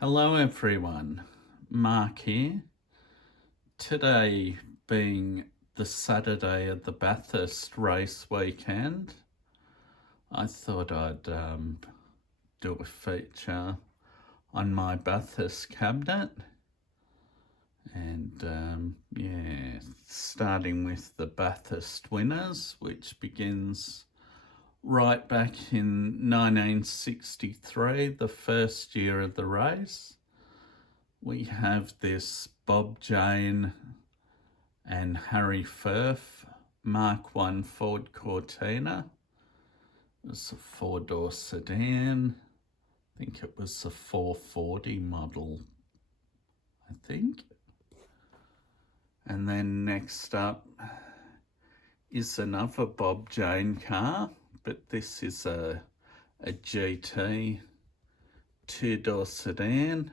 Hello everyone, Mark here. Today being the Saturday of the Bathurst race weekend, I thought I'd do a feature on my Bathurst cabinet and starting with the Bathurst winners, which begins right back in 1963, the first year of the race. We have this Bob Jane and Harry Firth Mark 1 Ford Cortina. It was a four-door sedan. I think it was a 440 model, I think. And then next up is another Bob Jane car, but this is a GT two-door sedan,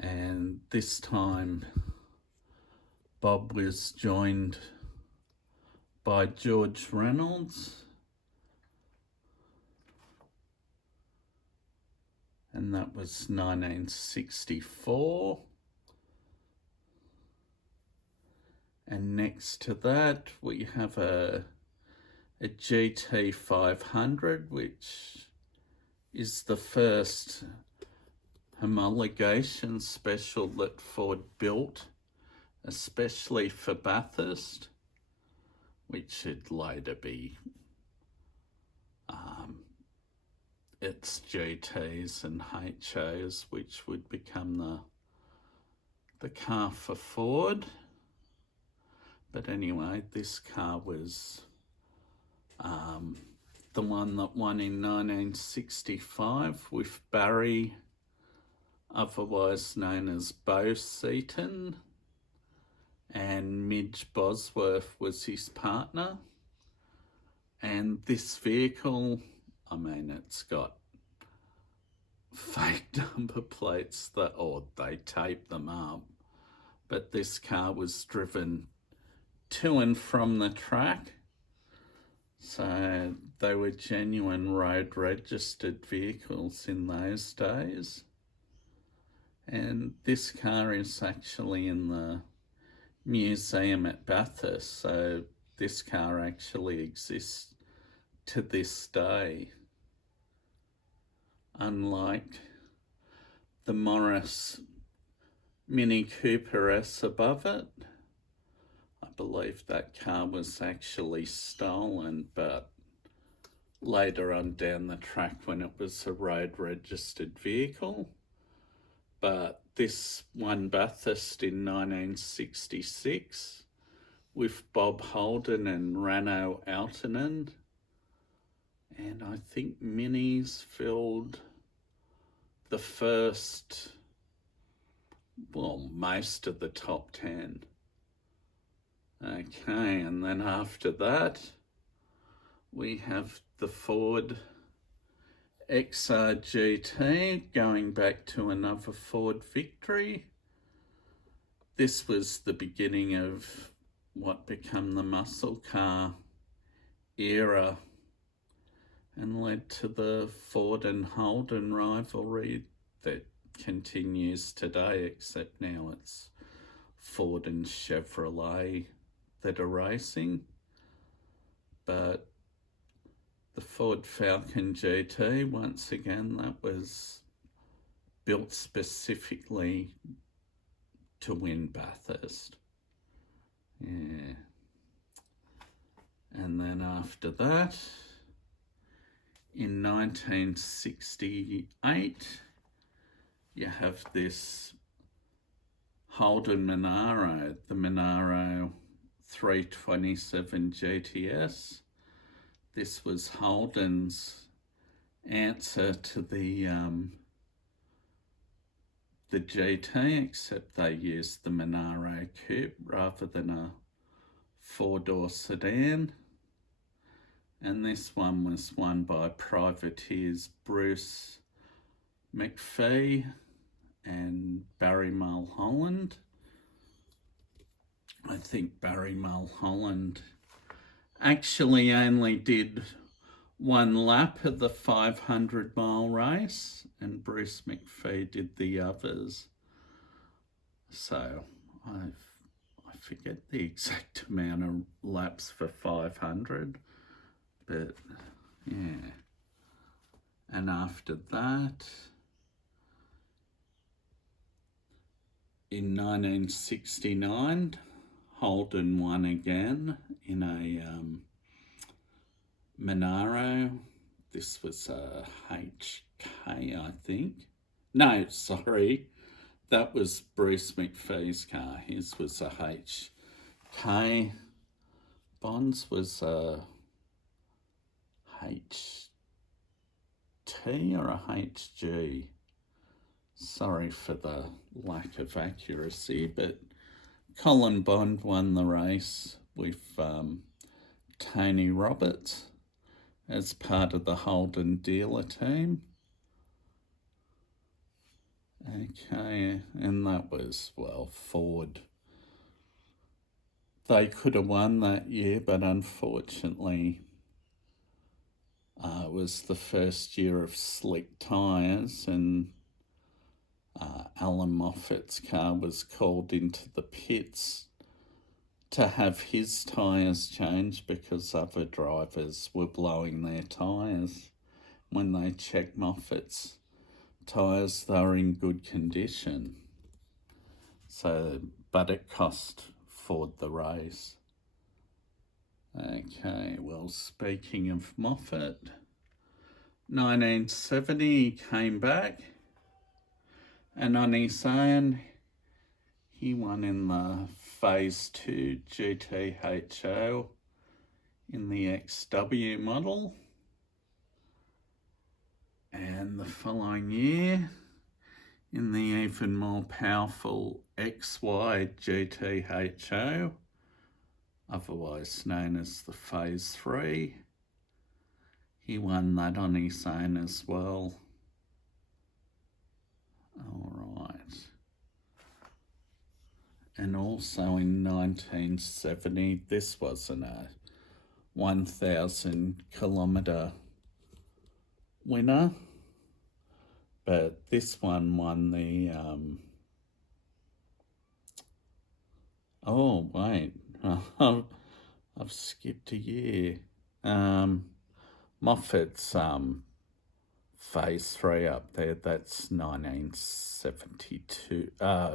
and this time Bob was joined by George Reynolds, and that was 1964. And next to that we have a GT 500, which is the first homologation special that Ford built, especially for Bathurst, which should later be its GTs and HOs, which would become the car for Ford. But anyway, this car was the one that won in 1965 with Barry, otherwise known as Bo Seton, and Midge Bosworth was his partner. And this vehicle, I mean, it's got fake number plates they tape them up, but this car was driven to and from the track. So they were genuine road registered vehicles in those days. And this car is actually in the museum at Bathurst, so this car actually exists to this day. Unlike the Morris Mini Cooper S above it, I believe that car was actually stolen, but later on down the track when it was a road registered vehicle. But this won Bathurst in 1966 with Bob Holden and Raano Aaltanen. And I think Minis filled the first, most of the top 10. Okay, and then after that, we have the Ford XR-GT going back to another Ford victory. This was the beginning of what became the muscle car era and led to the Ford and Holden rivalry that continues today, except now it's Ford and Chevrolet that are racing. But the Ford Falcon GT, once again, that was built specifically to win Bathurst. Yeah. And then after that, in 1968, you have this Holden Monaro, the Monaro 327 GTS. This was Holden's answer to the GT, except they used the Monaro Coupe rather than a four-door sedan. And this one was won by privateers Bruce McPhee and Barry Mulholland. I think Barry Mulholland actually only did one lap of the 500-mile race, and Bruce McPhee did the others. So I forget the exact amount of laps for 500, but yeah. And after that, in 1969, Holden won again in a Monaro. This was a HK, I think. No, sorry. That was Bruce McPhee's car. His was a HK. Bond's was a HT or a HG. Sorry for the lack of accuracy, but Colin Bond won the race with Tony Roberts as part of the Holden dealer team. Okay, and that was, well, Ford. They could have won that year, but unfortunately, it was the first year of slick tyres, and Allan Moffat's car was called into the pits to have his tyres changed because other drivers were blowing their tyres. When they checked Moffat's tyres, they were in good condition. So, but it cost Ford the race. Okay, well, speaking of Moffat, 1970 came back, and on his own, he won in the Phase 2 GTHO in the XW model. And the following year, in the even more powerful XY GTHO, otherwise known as the Phase 3, he won that on his own as well. All right. And also in 1970, this wasn't a 1,000 kilometre winner, but this one won the oh wait, I've skipped a year. Moffat's Phase 3 up there, that's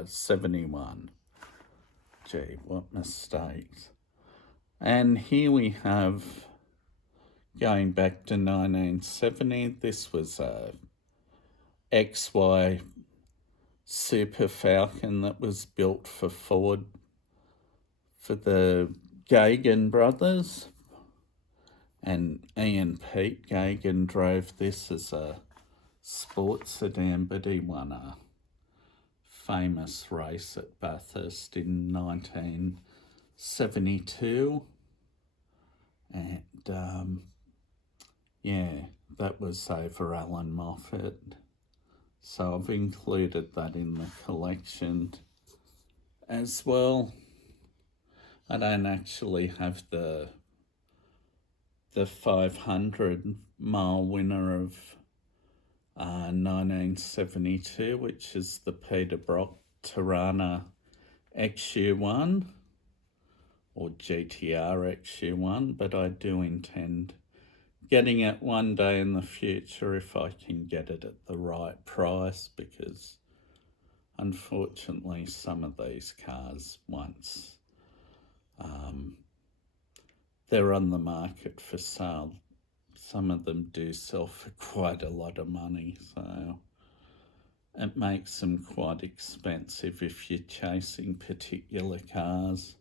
71. Gee, what mistakes. And here we have, going back to 1970, this was a XY SuperFalcon that was built for Ford for the Geoghegan brothers. And Ian Pete Geoghegan drove this as a sports sedan, but he won a famous race at Bathurst in 1972. And yeah, that was over Allan Moffat. So I've included that in the collection as well. I don't actually have the 500-mile winner of 1972, which is the Peter Brock Tirana XU1 or GTR XU1, but I do intend getting it one day in the future if I can get it at the right price, because unfortunately some of these cars, once they're on the market for sale, some of them do sell for quite a lot of money, so it makes them quite expensive if you're chasing particular cars.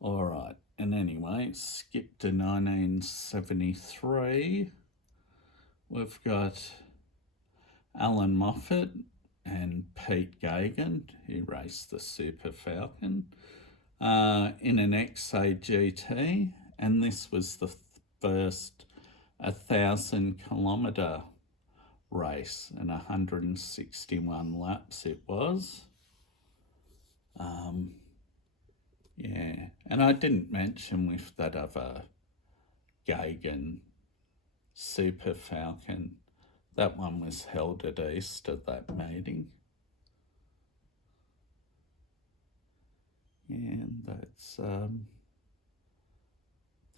All right, and anyway, skip to 1973. We've got Allan Moffat and Pete Geoghegan, who raced the SuperFalcon, in an XA GT, and this was the first 1,000-kilometre race, and 161 laps it was. Yeah, and I didn't mention with that other Geoghegan SuperFalcon. That one was held at East at that meeting. And that's the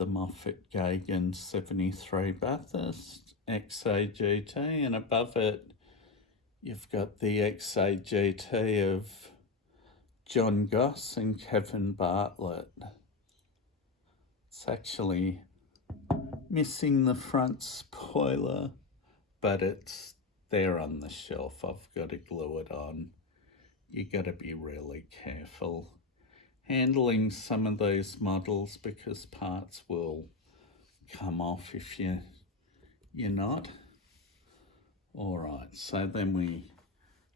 Moffat Geoghegan 73 Bathurst XAGT, and above it you've got the XAGT of John Goss and Kevin Bartlett. It's actually missing the front spoiler, but it's there on the shelf. I've got to glue it on. You got to be really careful handling some of those models because parts will come off if you're not. All right, so then we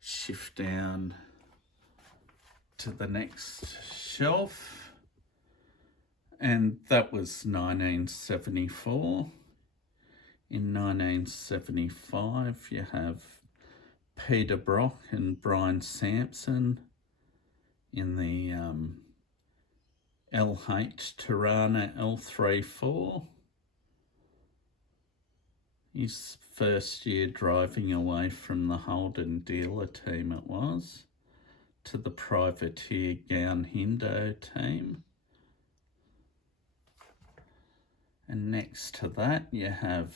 shift down to the next shelf, and that was 1974. In 1975, you have Peter Brock and Brian Sampson in the LH Tirana L34. His first year driving away from the Holden dealer team it was, to the privateer Gown Hindo team. And next to that you have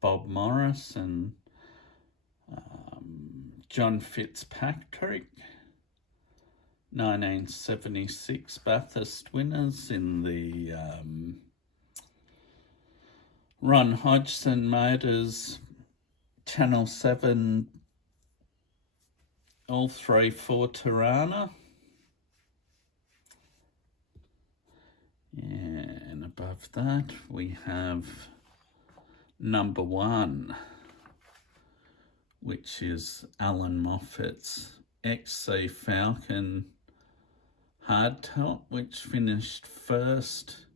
Bob Morris and John Fitzpatrick, 1976 Bathurst winners in the Ron Hodgson Motors Channel 7 L34 Tirana. And above that we have number 1, which is Allan Moffat's XC Falcon hardtop, which finished first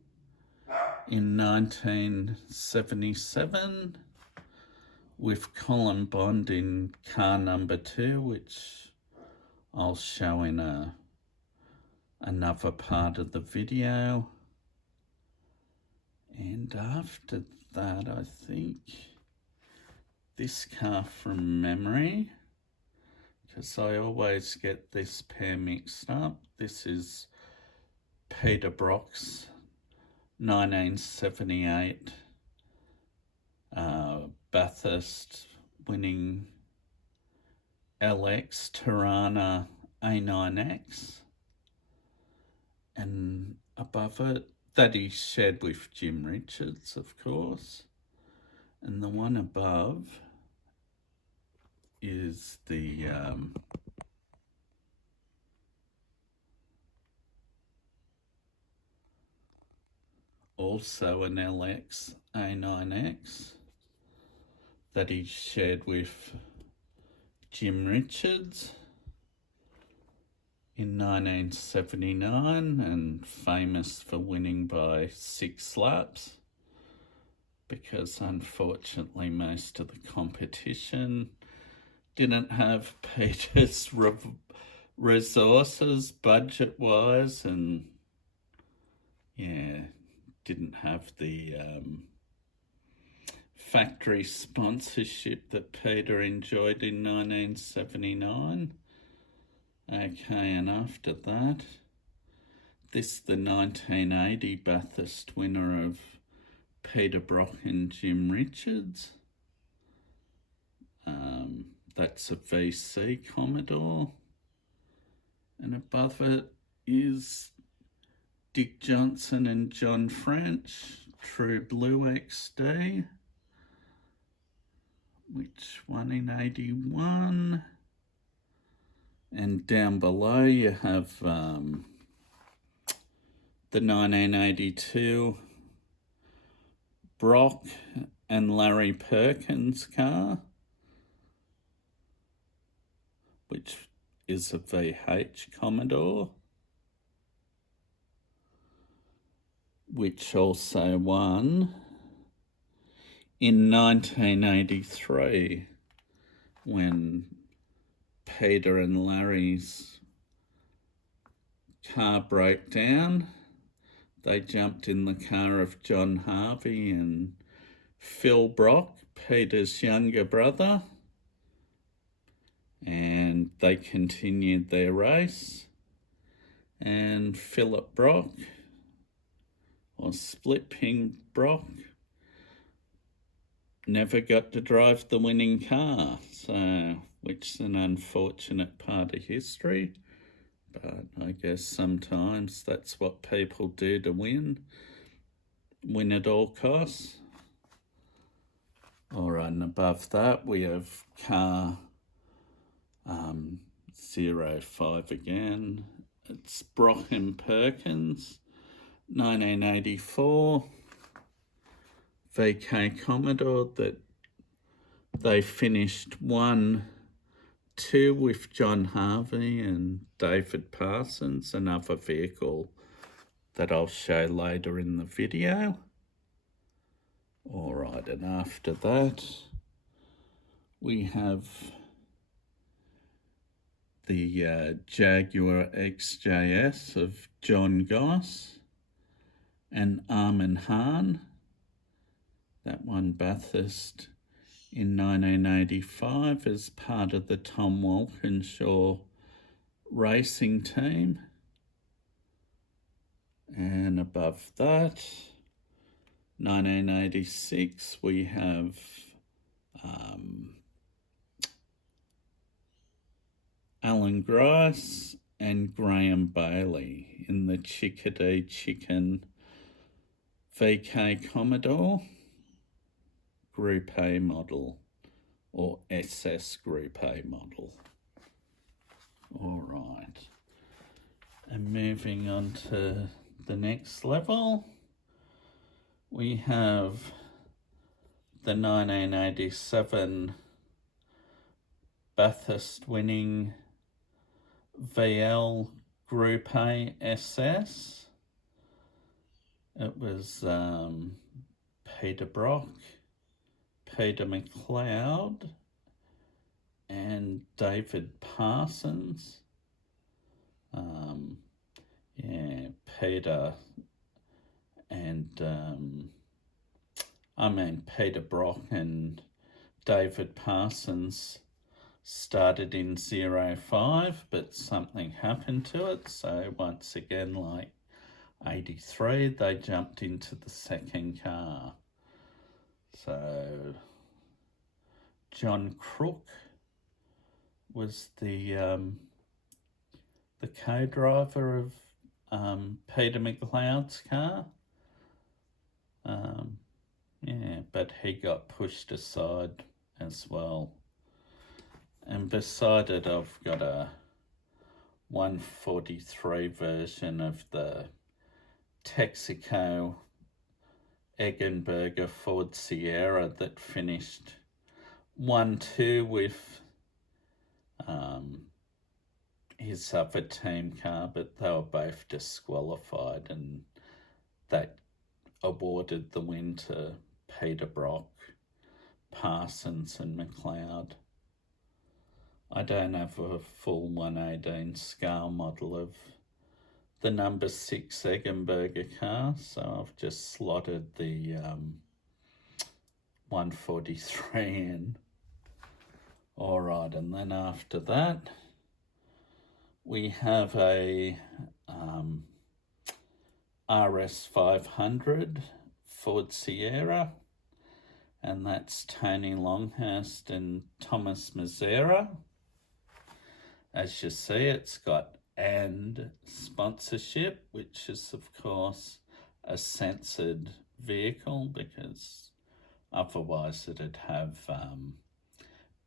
in 1977 with Colin Bond in car number 2, which I'll show in another part of the video. And after that, I think this car from memory, because I always get this pair mixed up. This is Peter Brock's 1978 Bathurst winning LX Tirana A9X, and above it, that he shared with Jim Richards, of course, and the one above is the also an LX A9X that he shared with Jim Richards in 1979 and famous for winning by 6 laps, because unfortunately most of the competition didn't have Peter's resources budget-wise, and didn't have the factory sponsorship that Peter enjoyed in 1979. Okay, and after that, this the 1980 Bathurst winner of Peter Brock and Jim Richards. That's a VC Commodore. And above it is Dick Johnson and John French, True Blue XD, which won in 81. And down below you have the 1982 Brock and Larry Perkins car, which is a VH Commodore, which also won in 1983 when Peter and Larry's car broke down. they jumped in the car of John Harvey and Phil Brock, Peter's younger brother, and they continued their race. And Philip Brock, or Split Ping Brock, never got to drive the winning car, so which is an unfortunate part of history. But I guess sometimes that's what people do to win at all costs. All right, and above that we have car 05 again. It's Brock and Perkins, 1984. VK Commodore that they finished 1-2 with John Harvey and David Parsons, another vehicle that I'll show later in the video. All right, and after that we have the Jaguar XJS of John Goss and Armin Hahn. That won Bathurst in 1985 as part of the Tom Walkinshaw racing team. And above that, 1986, we have Alan Grice and Graham Bailey in the Chickadee Chicken VK Commodore Group A model, or SS Group A model. All right, and moving on to the next level, we have the 1987 Bathurst winning VL Group A SS. It was Peter Brock, Peter McLeod, and David Parsons. Peter and Peter Brock and David Parsons started in 05, but something happened to it. So once again, like 83, they jumped into the second car. So John Crook was the co-driver of Peter McLeod's car. But he got pushed aside as well. And beside it, I've got a 143 version of the Texaco Eggenberger Ford Sierra that finished 1-2 with his other team car, but they were both disqualified, and that awarded the win to Peter Brock, Parsons and McLeod. I don't have a full 118 scale model of the number 6 Eggenberger car, so I've just slotted the 143 in. All right, and then after that, we have a RS500 Ford Sierra, and that's Tony Longhurst and Thomas Mazzera. As you see, it's got and sponsorship, which is of course a censored vehicle because otherwise it'd have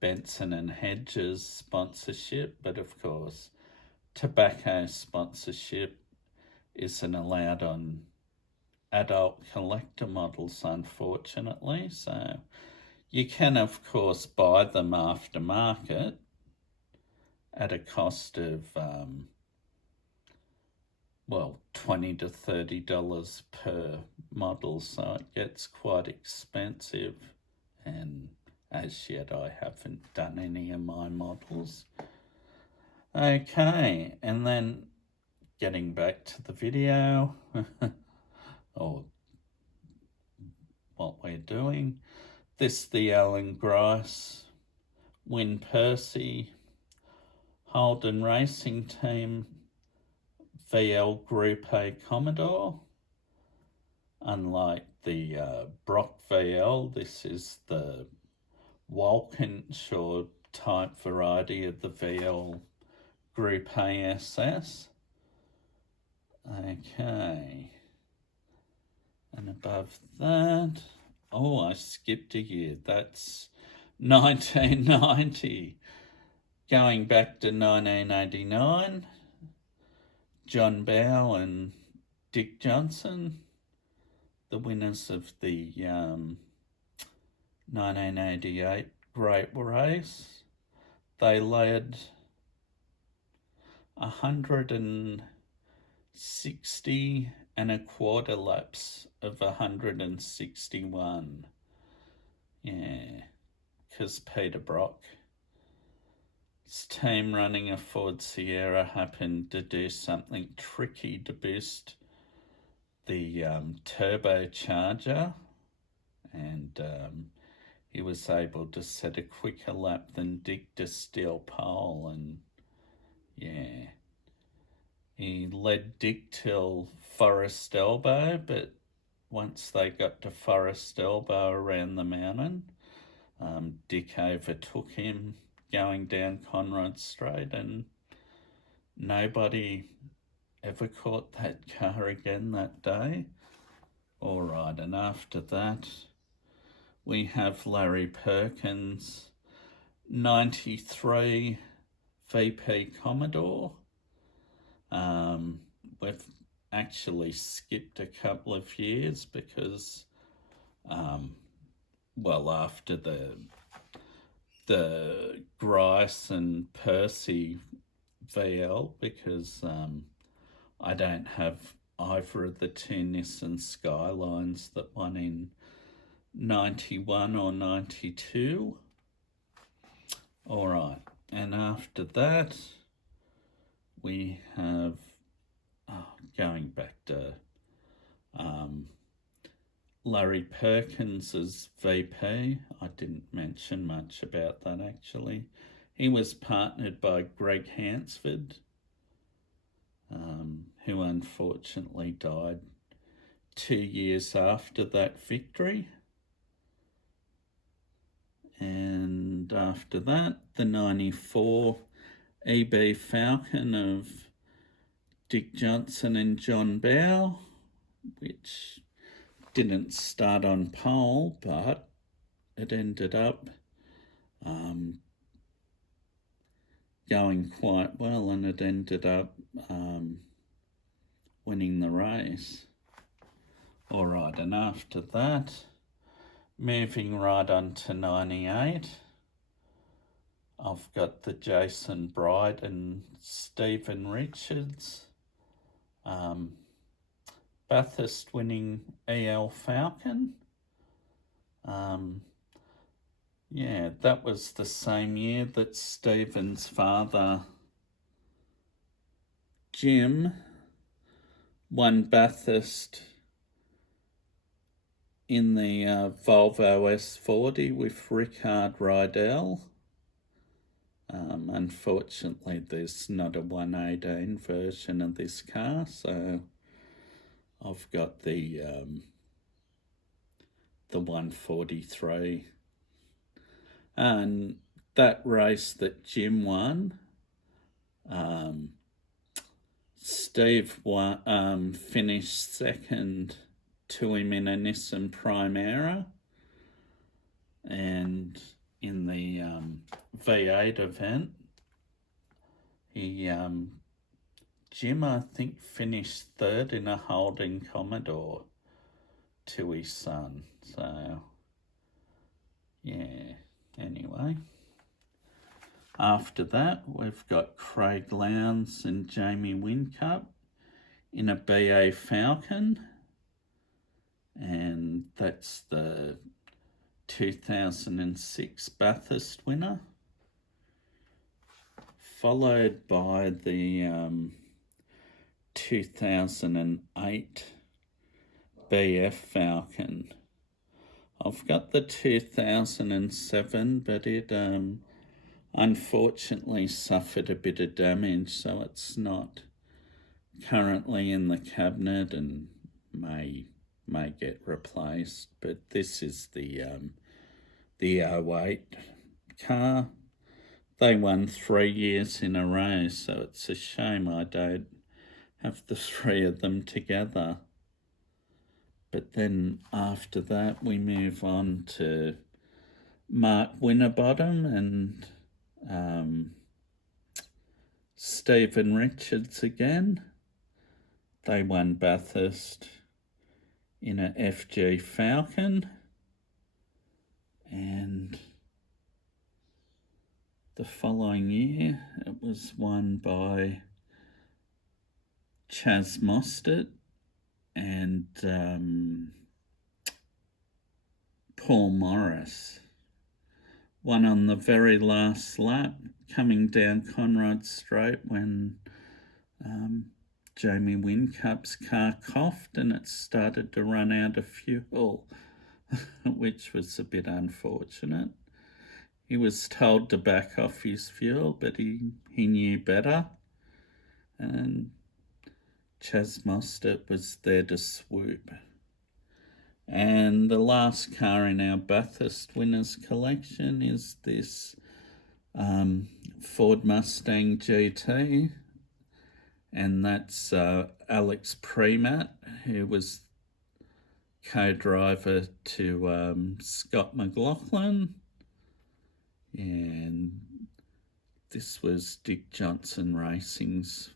Benson and Hedges sponsorship, but of course tobacco sponsorship isn't allowed on adult collector models, unfortunately. So you can of course buy them aftermarket at a cost of $20 to $30 per model, so it gets quite expensive, and as yet I haven't done any of my models. Okay, and then getting back to the video, or what we're doing. This the Allan Grice, Win Percy, Holden Racing Team, VL Group A Commodore. Unlike the Brock VL, this is the Walkinshaw type variety of the VL Group A SS. Okay. And above that, oh, I skipped a year. That's 1990. Going back to 1989, John Bow and Dick Johnson, the winners of the 1988 Great Race. They led 160 and a quarter laps of 161. Yeah, because Peter Brock's team running a Ford Sierra happened to do something tricky to boost the turbocharger, and he was able to set a quicker lap than Dick to steal pole, and yeah, he led Dick till Forest Elbow, but once they got to Forest Elbow around the mountain, Dick overtook him going down Conrod Straight, and nobody ever caught that car again that day. All right, and after that, we have Larry Perkins, 93 VP Commodore. We've actually skipped a couple of years because, well, after the Grice and Percy VL, because I don't have either of the two Nissan Skylines that won in 91 or 92. All right, and after that, we have, going back to Larry Perkins as VP. I didn't mention much about that actually. He was partnered by Greg Hansford, who unfortunately died 2 years after that victory. And after that, the 94 EB Falcon of Dick Johnson and John Bow, which didn't start on pole, but it ended up going quite well, and it ended up winning the race. All right, and after that, moving right on to 98, I've got the Jason Bright and Stephen Richards Bathurst winning EL Falcon. Yeah, that was the same year that Stephen's father, Jim, won Bathurst in the Volvo S40 with Richard Rydell. Unfortunately, there's not a 118 version of this car, so I've got the 143. And that race that Jim won, Steve finished second to him in a Nissan Primera, and in the V8 event, he Jim, I think, finished third in a Holden Commodore to his son. So, yeah, anyway. After that, we've got Craig Lowndes and Jamie Whincup in a BA Falcon, and that's the 2006 Bathurst winner, followed by the 2008 BF Falcon. I've got the 2007, but it unfortunately suffered a bit of damage, so it's not currently in the cabinet and may get replaced. But this is the 08 car. They won 3 years in a row, so it's a shame I don't have the three of them together. But then after that, we move on to Mark Winterbottom and Stephen Richards again. They won Bathurst in a FG Falcon. And the following year, it was won by Chas Mostert and Paul Morris. Won on the very last lap, coming down Conrod Straight when Jamie Whincup's car coughed and it started to run out of fuel, which was a bit unfortunate. He was told to back off his fuel, but he knew better. And Chas Mostert was there to swoop. And the last car in our Bathurst winners collection is this Ford Mustang GT. And that's Alex Premat, who was co-driver to Scott McLaughlin. And this was Dick Johnson Racing's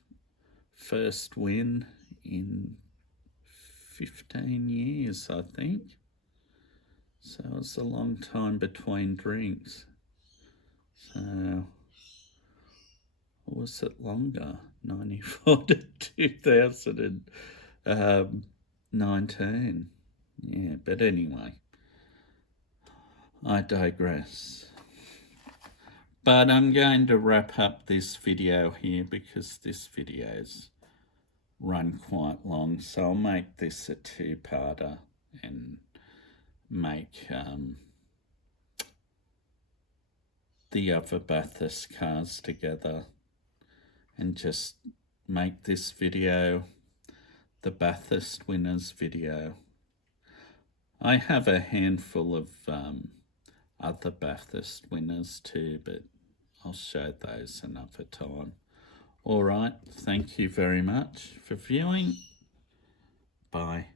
first win in 15 years, I think. So it was a long time between drinks. So, or was it longer? 94 to 2019. Yeah, but anyway, I digress. But I'm going to wrap up this video here because this video's run quite long. So I'll make this a two-parter and make the other Bathurst cars together and just make this video the Bathurst winners video. I have a handful of other Bathurst winners too, but I'll show those another time. All right, thank you very much for viewing. Bye.